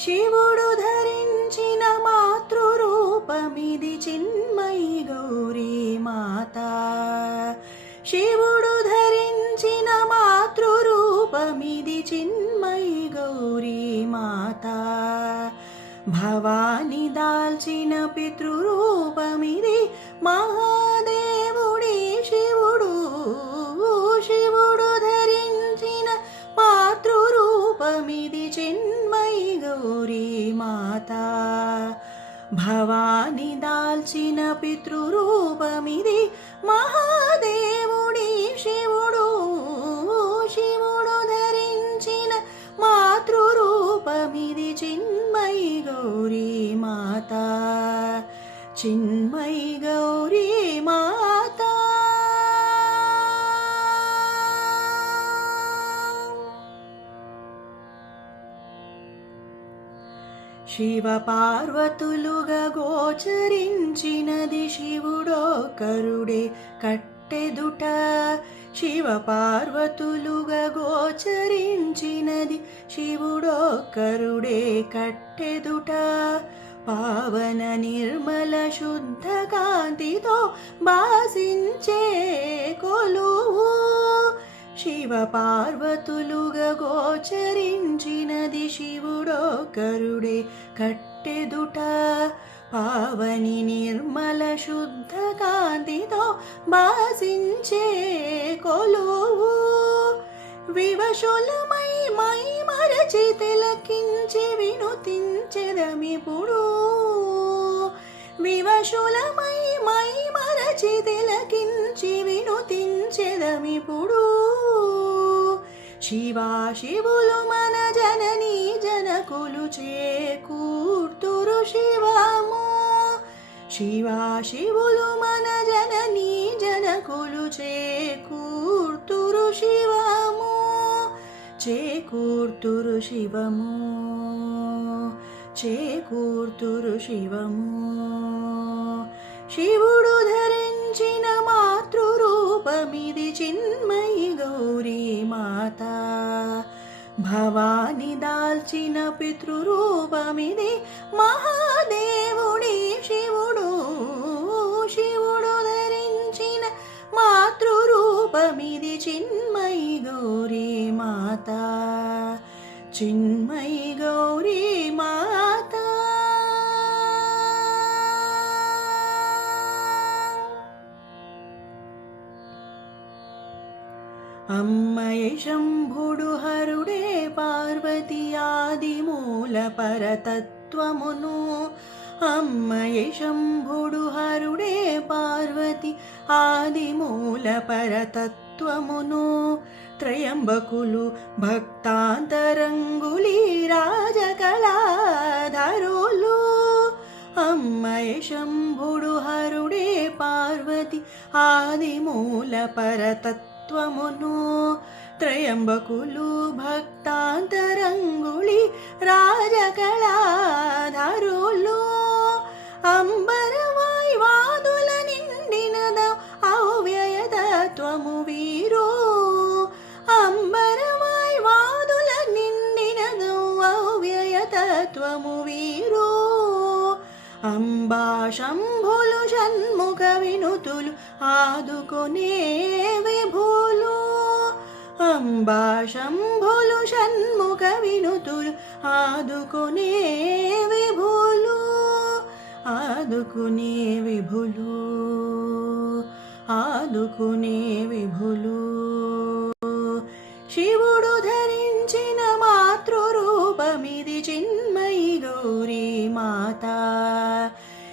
శివుడు ధరించిన మాతృరూపమిది చిన్మయి గౌరీ మాత. శివుడు ధరించిన మాతృరూపమిది చిన్మయి గౌరీ మాత. భవాని దాల్చిన పితృరూపమిది మహాదేవుడి శివుడు. శివుడు ధరించిన మాతృరూపమిది చిన్మయి గౌరీ మాత. భవాని దాల్చిన పితృరూపమిది మహాదేవుడి శివుడు. శివుడు ధరించిన మాతృరూపమిది చిన్మయి గౌరీ మాత. చిన్మయి గౌరీ మాత. శివ పార్వతులుగా గోచరించినది శివుడొక్కరుడే కట్టెదుట. శివ పార్వతులుగా గోచరించినది శివుడొక్కరుడే కట్టెదుట. పావన నిర్మల శుద్ధ కాంతితో భాసించే కొలువు. శివ పార్వతులుగా గోచరించినది శివుడొక్కరుడే కట్టెదుట. పావని నిర్మల శుద్ధ కాంతితో భాసించే కొలువు. వివశులమై మై మరచి తిలకించి వినుతించెదమిప్పుడు. వివశులమై మై మరచి తిలకించి వినుతించెదమిప్పుడు. శివా శివులు మన జననీ జనకులు చేకూర్తురు శివము. శివా శివులు మన జననీ జనకులు చేకూర్తురు శివము. చేకూర్తురు శివము. చేకూర్తురు శివము. శివుడు ధరించిన మాతృరూపమిది చిన్మయి గౌరీ మాత. భవాని దాల్చిన పితృరూపమిది మహాదేవుడి శివుడు. శివుడు ధరించిన మాతృరూపమిది చిన్మయి గౌరీ మాత. చిన్మయి గౌరీ మాత. అమ్మయే శంభుడు హరుడే పార్వతి ఆది మూల పరతత్వమును. అమ్మయే శంభుడు హరుడే పార్వతి ఆది మూల పరతత్వమును. త్రయంబకులు భక్తాంతరంగులి రాజకళాధరులు. అమ్మయే శంభుడు హరుడే పార్వతి ఆది మూల పరతత్వమును. త్రయంబకులు భక్తాంతరంగుళి రాజకళాధరులు. అంబరవాయువాదుల నిండినద అవ్యయతత్వము వీరు. అంబరవాయువాదుల నిండినద అవ్యయతత్వము వీరు. అంబా శంభులు షణ్ముఖ వినుతులు ఆదుకునే విభులు. అంబా శంభులు షణ్ముఖ వినుతులు ఆదుకునే విభులు. ఆదుకునే విభులు. ఆదుకునే విభులు. శివుడు ధరించిన మాతృరూపమిది చిన్మయి గౌరీ మాత.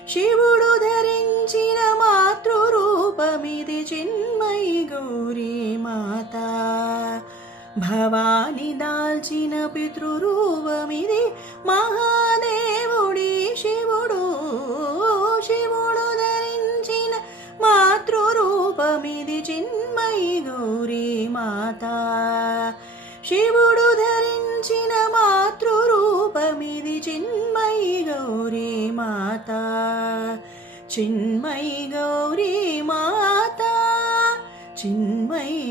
శివుడు ధరించిన మాతృరూపమిది చిన్మయి గౌరీ మాత. భవాని దాల్చిన పితృరూపమిది మహాదేవుడి శివుడు. శివుడు ధరించిన మాతృరూపమిది చిన్మయి గౌరీ మాత. శివుడు ధరించిన మాతృరూపమిది చిన్మయి గౌరీ మాత. చిన్మయి గౌరీ మాత. చిన్మయి